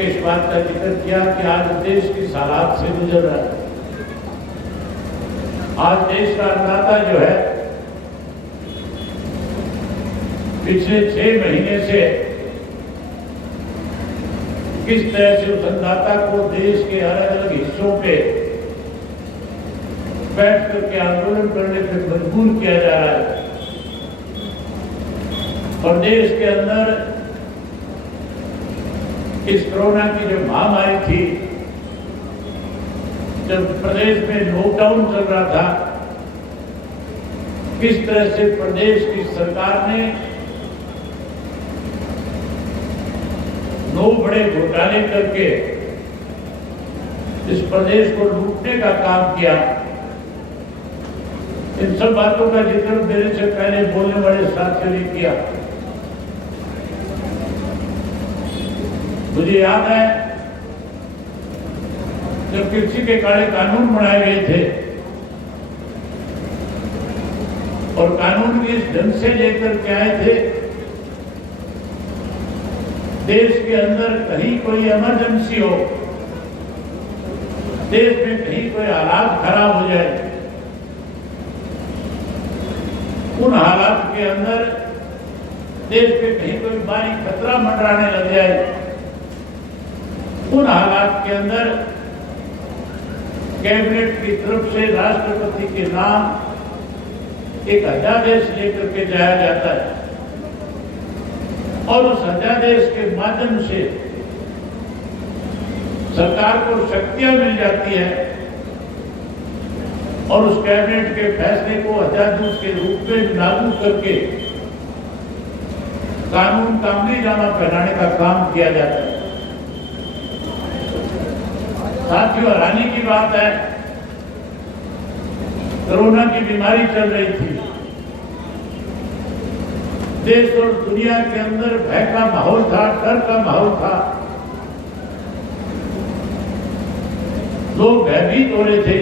के इस बात का जिक्र किया कि आज देश किस हालात से गुजर रहा है। आज देश का अन्नदाता जो है पिछले 6 महीने से किस तरह से उस अन्नदाता को देश के अलग अलग हिस्सों पे बैठ करके आंदोलन करने पर मजबूर किया जा रहा है। और देश के अंदर इस कोरोना की जो महामारी थी, जब प्रदेश में लॉकडाउन चल रहा था, किस तरह से प्रदेश की सरकार ने 9 बड़े घोटाले करके इस प्रदेश को लूटने का काम किया। इन सब बातों का जिक्र मेरे से पहले बोलने वाले साथियों ने किया। मुझे याद है जब कृषि के काले कानून बनाए गए थे और कानून भी इस ढंग से लेकर के आए थे, देश के अंदर कहीं कोई इमरजेंसी हो, देश में कहीं कोई हालात खराब हो जाए, उन हालात के अंदर देश पे कहीं कोई भारी खतरा मंडराने लग जाए, उन हालात के अंदर कैबिनेट की तरफ से राष्ट्रपति के नाम एक अध्यादेश लेकर के जाया जाता है और उस अध्यादेश के माध्यम से सरकार को शक्तियां मिल जाती है और उस कैबिनेट के फैसले को अध्यादेश के रूप में लागू करके कानून का अमली जामा पहनाने का काम किया जाता है। साथियों, हैरानी की बात है, कोरोना की बीमारी चल रही थी, देश और दुनिया के अंदर भय का माहौल था, डर का माहौल था, लोग भयभीत हो रहे थे।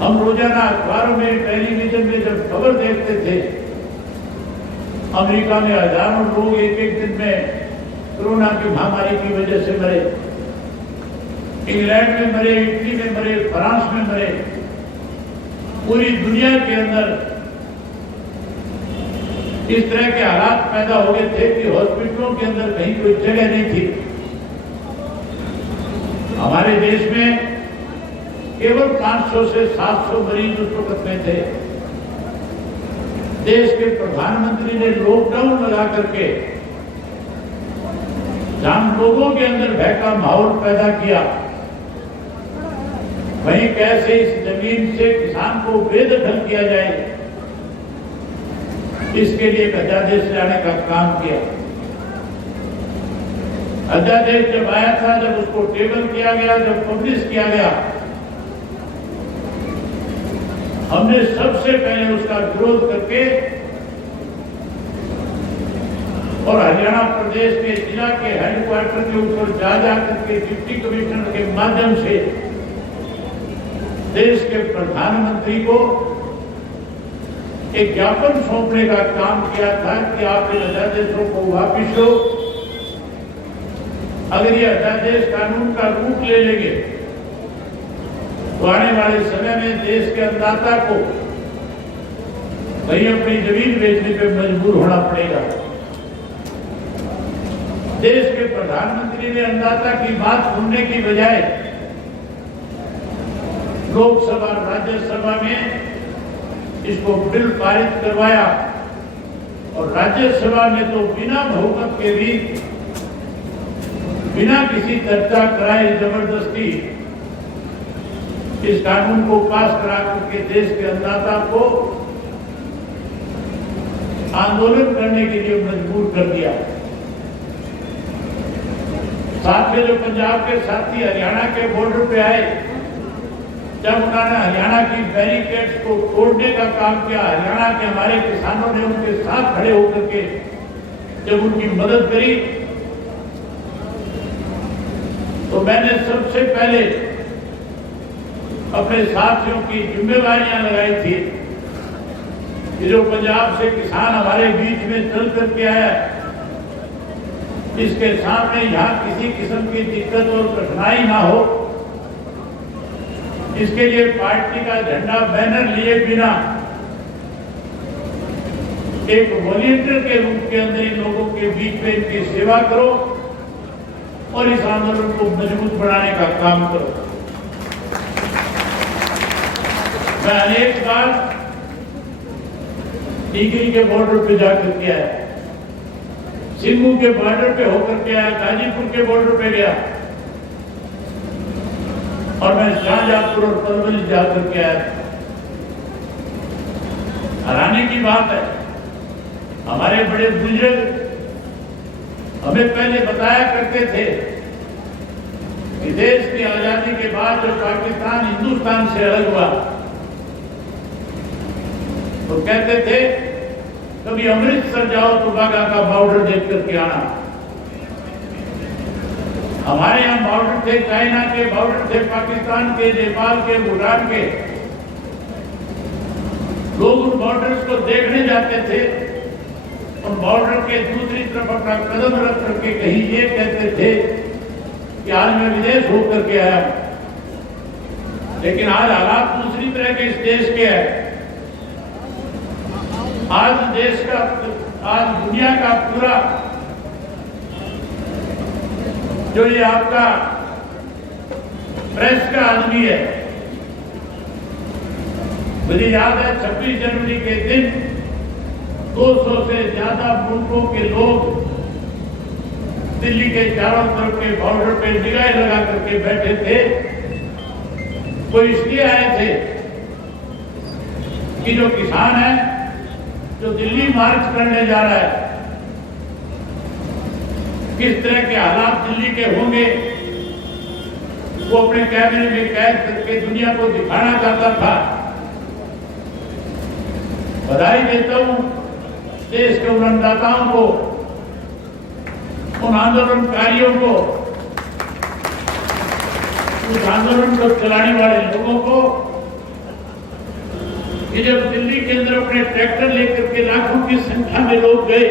हम रोजाना अखबारों में, टेलीविजन में जब खबर देखते थे, अमेरिका में हजारों लोग एक दिन में कोरोना की महामारी की वजह से मरे, इंग्लैंड में मरे, इटली में मरे, फ्रांस में मरे, पूरी दुनिया के अंदर इस तरह के हालात पैदा हो गए थे कि हॉस्पिटलों के अंदर कहीं कोई जगह नहीं थी। हमारे देश में केवल 500 से 700 मरीज उस वक्त में थे। देश के प्रधानमंत्री ने लॉकडाउन लगा करके जहां लोगों के अंदर भय का माहौल पैदा किया, वहीं कैसे इस जमीन से किसान को बेदखल किया जाए, इसके लिए एक अध्यादेश लाने का काम किया। अध्यादेश जब आया था, जब उसको टेबल किया गया, जब पब्लिश किया गया, हमने सबसे पहले उसका विरोध करके और हरियाणा प्रदेश के जिला के हेडक्वार्टर के ऊपर जा करके डिप्टी कमिश्नर के माध्यम से देश के प्रधानमंत्री को एक ज्ञापन सौंपने का काम किया था कि आप इन अध्यादेशों को वापिस लो। अगर ये अध्यादेश कानून का रूप ले लेंगे तो आने वाले समय में देश के अन्नदाता को वही अपनी जमीन बेचने पर मजबूर होना पड़ेगा। देश के प्रधानमंत्री ने अन्नदाता की बात सुनने की बजाय लोकसभा और राज्यसभा में इसको बिल पारित करवाया और राज्यसभा में तो बिना बहुमत के भी, बिना किसी चर्चा कराए जबरदस्ती इस कानून को पास करा करके देश के अन्नदाता को आंदोलन करने के लिए मजबूर कर दिया। साथ में जो पंजाब के साथी हरियाणा के बॉर्डर पे आए, जब उन्होंने हरियाणा की बैरिकेड्स को तोड़ने का काम किया, हरियाणा के हमारे किसानों ने उनके साथ खड़े होकर के जब उनकी मदद करी, तो मैंने सबसे पहले अपने साथियों की जिम्मेवारियां लगाई थी कि जो पंजाब से किसान हमारे बीच में चल करके आया, इसके सामने यहाँ किसी किस्म की दिक्कत और कठिनाई ना हो, इसके लिए पार्टी का झंडा बैनर लिए बिना एक वॉलंटियर के रूप के अंदर इन लोगों के बीच में इनकी सेवा करो और इस आंदोलन को मजबूत बनाने का काम करो। मैं अनेक बार टीकरी के बॉर्डर पे जाकर के आया, सिंगू के बॉर्डर पे होकर के आया, गाजीपुर के बॉर्डर पे गया और मैं शाहजहांपुर और पलवल जाकर के आया। हैरानी की बात है, हमारे बड़े बुजुर्ग हमें पहले बताया करते थे कि देश की आजादी के बाद जब पाकिस्तान हिंदुस्तान से अलग हुआ तो कहते थे कभी अमृतसर जाओ तो वाघा का बॉर्डर देख करके आना। हमारे यहाँ बॉर्डर थे, चाइना के बॉर्डर थे, पाकिस्तान के, नेपाल के, भूटान के। लोग उन बॉर्डर्स को देखने जाते थे और बॉर्डर के दूसरी तरफ अपना कदम रख करके कहीं ये कहते थे कि आज मैं विदेश होकर के आया। लेकिन आज हालात दूसरी तरह के इस देश के हैं। आज देश का, आज दुनिया का पूरा जो ये आपका प्रेस का आदमी है, मुझे याद है 26 जनवरी के दिन 200 से ज्यादा मुल्कों के लोग दिल्ली के चारों तरफ के बॉर्डर पे निगाह लगा करके बैठे थे। वो इसलिए आए थे कि जो किसान है, जो दिल्ली मार्च करने जा रहा है, किस तरह के हालात दिल्ली के होंगे वो अपने कैमरे में कैद करके दुनिया को दिखाना चाहता था। बधाई देता हूं देश के उन अन्नदाताओं को, उन आंदोलनकारियों को, उस आंदोलन को चलाने वाले लोगों को कि जब दिल्ली के अंदर अपने ट्रैक्टर लेकर के लाखों की संख्या में लोग गए,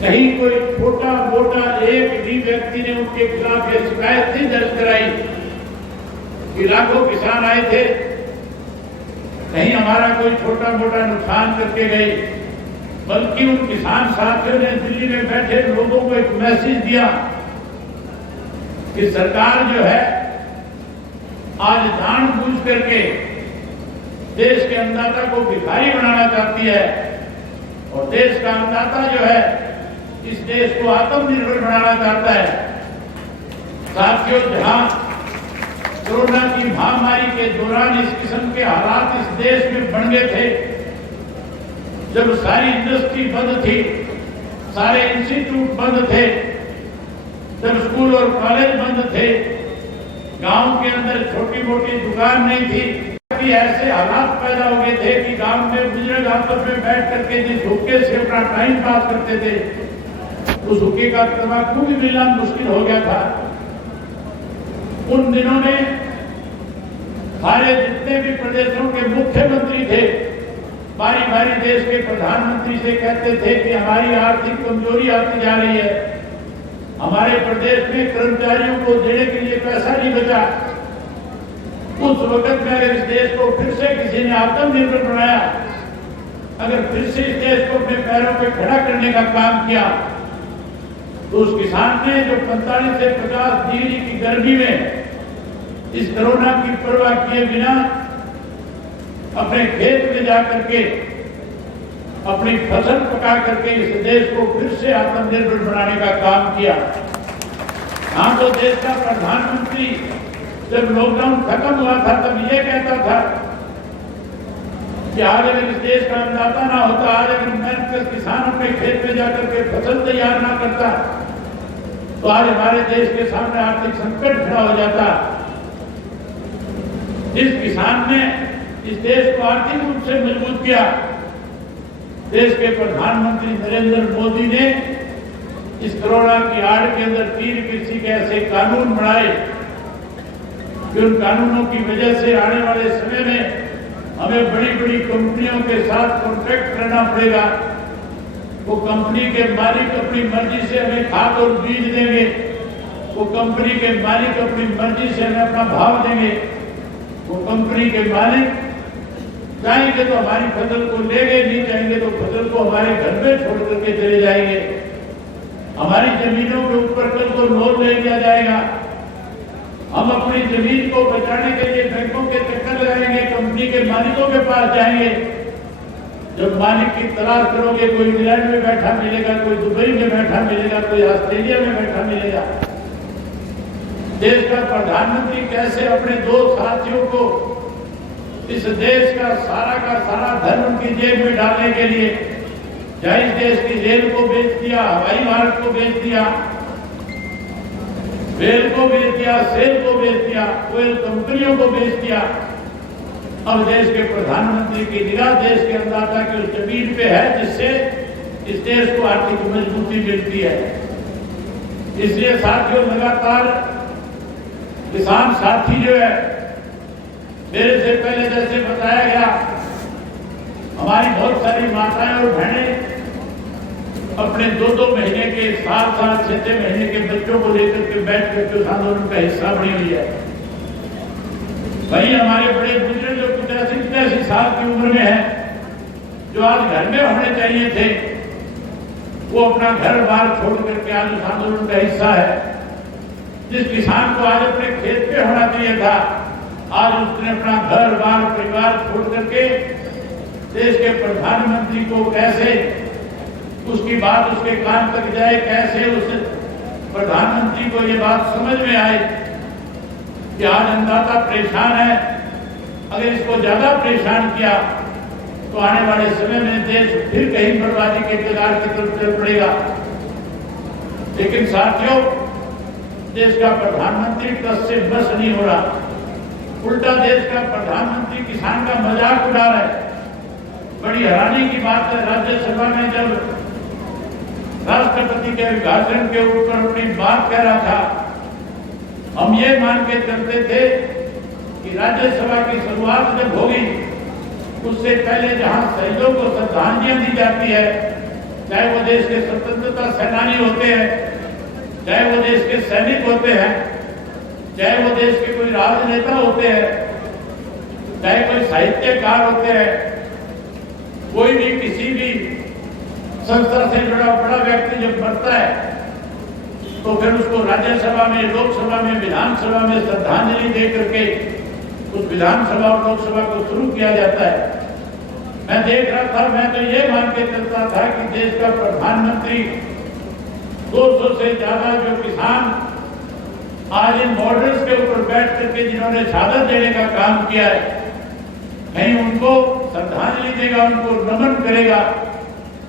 कहीं कोई छोटा मोटा एक भी व्यक्ति ने उनके खिलाफ ये शिकायत नहीं दर्ज कराई कि लाखों किसान आए थे, कहीं हमारा कोई छोटा मोटा नुकसान करके गए, बल्कि उन किसान साथियों ने दिल्ली में बैठे लोगों को एक मैसेज दिया कि सरकार जो है आज जानबूझ करके देश के अन्नदाता को भिखारी बनाना चाहती है और देश का अन्नदाता जो है इस देश को आत्मनिर्भर बनाना चाहता है। साथियों, जहां कोरोना की महामारी के दौरान इस किस्म के हालात इस देश में बन गए थे, जब सारी इंडस्ट्री बंद थी, सारे इंस्टीट्यूट बंद थे, जब स्कूल और कॉलेज बंद थे, गांव के अंदर छोटी मोटी दुकान नहीं थी, कि ऐसे हालात पैदा हो गए थे कि गांव में बुजुर्ग आपस में बैठ करके जिस हुक्के से अपना टाइम पास करते थे, उस हुक्के का तंबाकू भी मिलना मुश्किल हो गया था। उन दिनों में हमारे जितने भी प्रदेशों के मुख्यमंत्री थे, बारी बारी देश के प्रधानमंत्री से कहते थे कि हमारी आर्थिक कमजोरी आती जा रही है, हमारे प्रदेश में कर्मचारियों को देने के लिए पैसा नहीं बचा। उस वक्त में अगर इस देश को फिर से किसी ने आत्मनिर्भर बनाया, अगर फिर से इस देश को अपने पैरों पे खड़ा करने का काम किया, तो उस किसान ने जो 45 से 50 डिग्री की गर्मी में इस कोरोना की परवाह किए बिना अपने खेत में जाकर के अपनी फसल पका करके इस देश को फिर से आत्मनिर्भर बनाने का काम किया। हाँ, तो देश का प्रधानमंत्री जब लॉकडाउन खत्म हुआ था तब ये कहता था कि आज अगर इस देश का अन्नदाता ना होता, आज अगर मेहनत कर किसान अपने खेत में जाकर के फसल तैयार ना करता, तो आज हमारे देश के सामने आर्थिक संकट खड़ा हो जाता। इस किसान ने इस देश को आर्थिक रूप से मजबूत किया। देश के प्रधानमंत्री नरेंद्र मोदी ने इस कोरोना की आड़ के अंदर 3 कृषि के ऐसे कानून बनाए कि उन कानूनों की वजह से आने वाले समय में हमें बड़ी बड़ी कंपनियों के साथ कॉन्ट्रैक्ट करना पड़ेगा वो कंपनी के मालिक अपनी मर्जी से हमें खाद और बीज देंगे, वो कंपनी के मालिक अपनी मर्जी से हमें अपना भाव देंगे, वो कंपनी के मालिक चाहेंगे तो हमारी फसल को लेंगे, नहीं चाहेंगे तो फसल को हमारे घर में छोड़ करके चले जाएंगे। हमारी जमीनों के ऊपर कल को लोन ले लिया जाएगा। हम अपनी जमीन को बचाने के लिए बैंकों के चक्कर लगाएंगे, कंपनी के मालिकों के पास जाएंगे। जब मालिक की तलाश करोगे, कोई इंग्लैंड में बैठा मिलेगा, कोई दुबई में बैठा मिलेगा, कोई ऑस्ट्रेलिया में बैठा मिलेगा। देश का प्रधानमंत्री कैसे अपने दो साथियों को इस देश का सारा धन उनकी जेब में डालने के लिए चाहे इस देश की रेल को बेच दिया, हवाई मार्ग को बेच दिया, रेल को बेच दिया, सेल को बेच दिया, ऑयल कंपनियों को बेच दिया। अब देश के प्रधानमंत्री की निगाह देश के अंदाजा की उस जमीन पे है जिससे इस देश को आर्थिक मजबूती मिलती है। इसलिए साथियों, लगातार किसान साथी जो है, मेरे से पहले जैसे बताया गया, हमारी बहुत सारी माताएं और बहनें अपने 2-2 महीने के, 7-7, 6-6 महीने के बच्चों को लेकर के बैठ करके उस आंदोलन का हिस्सा बनी हुई है। वही हमारे बड़े बुजुर्ग जो 85 साल की उम्र में है, जो आज घर में होने चाहिए थे, वो अपना घर बार छोड़ करके आज उस आंदोलन का हिस्सा है। जिस किसान को आज अपने खेत पे होना चाहिए था, आज उसने अपना घर बार परिवार छोड़ करके देश के प्रधानमंत्री को कैसे उसकी बात उसके कान तक जाए, कैसे उस प्रधानमंत्री को ये बात समझ में आए कि आज अन्नदाता परेशान है। अगर इसको ज्यादा परेशान किया तो आने वाले समय में देश फिर कहीं बर्बादी के कगार की तरफ चल पड़ेगा। लेकिन साथियों, देश का प्रधानमंत्री टस से बस नहीं हो रहा, उल्टा देश का प्रधानमंत्री किसान का मजाक उड़ा रहा है। बड़ी हैरानी की बात है, राज्यसभा में जब राष्ट्रपति के अभिभाषण के ऊपर अपनी बात कह रहा था, हम ये मान के चलते थे कि राज्यसभा की शुरुआत जब होगी उससे पहले जहां शहीदों को श्रद्धांजलियां दी जाती है, चाहे वो देश के स्वतंत्रता सेनानी होते हैं, चाहे वो देश के सैनिक होते हैं, चाहे वो देश के कोई राजनेता होते हैं, चाहे कोई साहित्यकार होते हैं, कोई भी किसी भी संस्था से जुड़ा बड़ा व्यक्ति जब मरता है तो फिर उसको राज्यसभा में, लोकसभा में, विधानसभा में श्रद्धांजलि दे करके उस विधानसभा और लोकसभा को शुरू किया जाता है। मैं देख रहा था, मैं तो ये मान के चलता था कि देश का प्रधानमंत्री 200 से ज्यादा जो किसान आज इन बॉर्डर्स के ऊपर बैठ करके जिन्होंने शहादत देने का काम किया है, कहीं उनको श्रद्धांजलि देगा, उनको नमन करेगा।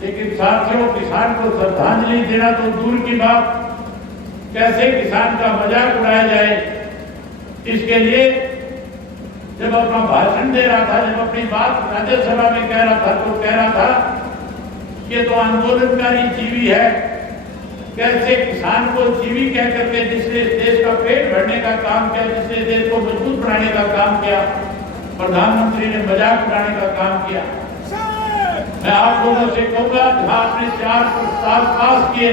लेकिन साथियों, किसान को श्रद्धांजलि देना तो दूर की बात, कैसे किसान का मजाक उड़ाया जाए, इसके लिए जब अपना भाषण दे रहा था, जब अपनी बात राज्यसभा में कह रहा था, तो कह रहा था कि तो आंदोलनकारी जीवी है। कैसे किसान को जीवी कह करके, जिसने इस देश का पेट भरने का काम किया, जिसने देश को मजबूत बनाने का काम किया, प्रधानमंत्री ने मजाक उड़ाने का काम किया। मैं आप लोगों से कहूंगा, जहां आपने 4 प्रस्ताव पास किए,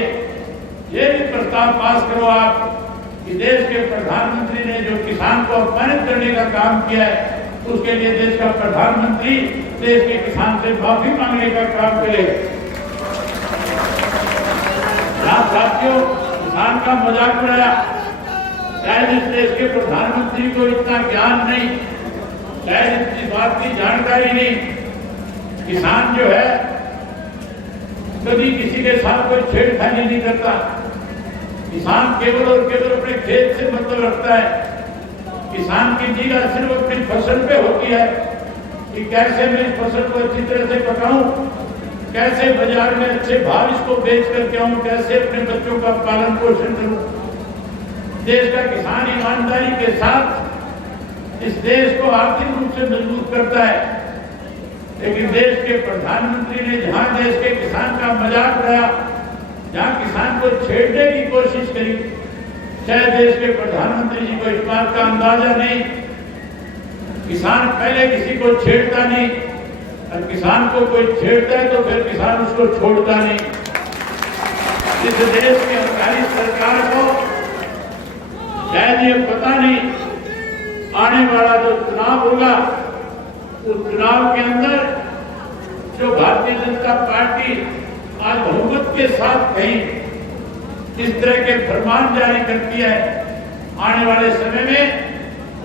ये भी प्रस्ताव पास करो आप कि देश के प्रधानमंत्री ने जो किसान को अपमानित करने का काम किया है, उसके लिए देश का प्रधानमंत्री देश के किसान से माफी मांगने का काम करे। साथियों, किसान का मजाक उड़ाया, शायद इस देश के प्रधानमंत्री को इतना ज्ञान नहीं, शायद इस बात की जानकारी नहीं। किसान जो है कभी किसी के साथ कोई छेड़खानी नहीं करता। किसान केवल और केवल अपने खेत से मतलब रखता है। किसान की निगाह सिर्फ अपनी फसल पे होती है कि कैसे मैं इस फसल को अच्छी तरह से पकाऊं, कैसे बाजार में अच्छे भाव इसको बेच करके आऊं, कैसे अपने बच्चों का पालन पोषण करूं। देश का किसान ईमानदारी के साथ इस देश को आर्थिक रूप से मजबूत करता है। लेकिन देश के प्रधानमंत्री ने जहां देश के किसान का मजाक उड़ाया, जहां किसान को छेड़ने की कोशिश करी, शायद देश के प्रधानमंत्री जी को इस बात का अंदाजा नहीं। किसान पहले किसी को छेड़ता नहीं, और किसान को कोई छेड़ता है तो फिर किसान उसको छोड़ता नहीं। इस देश की हमारी सरकार को शायद ये पता नहीं आने वाला जो चुनाव होगा उस चुनाव के अंदर जो भारतीय जनता पार्टी आज बहुमत के साथ कहीं इस तरह के फरमान जारी करती है, आने वाले समय में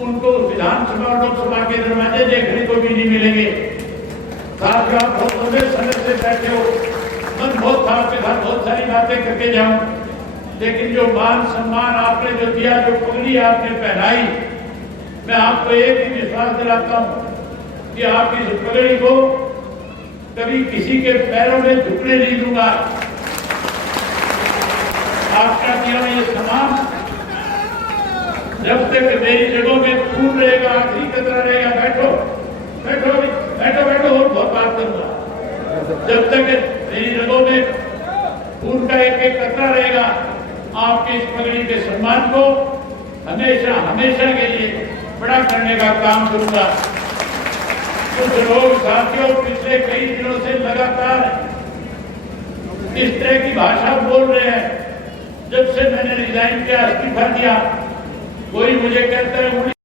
उनको विधानसभा और लोकसभा के दरवाजे देखने को भी नहीं मिलेंगे। साथियों, आप बहुत लंबे समय से बैठे हो, मन बहुत था आपके साथ बहुत सारी बातें करके जाऊं, लेकिन जो मान सम्मान आपने जो दिया, जो पगड़ी आपने पहनाई, मैं आपको एक ही विश्वास दिलाता हूं कि आप इस पगड़ी को कभी किसी के पैरों में झुकने नहीं दूंगा। आपका दिया ये सम्मान जब तक मेरी जगहों में खून रहेगा, आखिरी कतरा रहेगा, बैठो बैठो बैठो बैठो और बहुत बात करूंगा। जब तक मेरी जगहों में खून का एक एक कतरा रहेगा, आपके इस पगड़ी के सम्मान को हमेशा हमेशा के लिए बड़ा करने का काम करूंगा। कुछ लोग साथियों पिछले कई दिनों से लगातार इस तरह की भाषा बोल रहे हैं। जब से मैंने रिजाइन किया, इस्तीफा दिया, कोई मुझे कहता है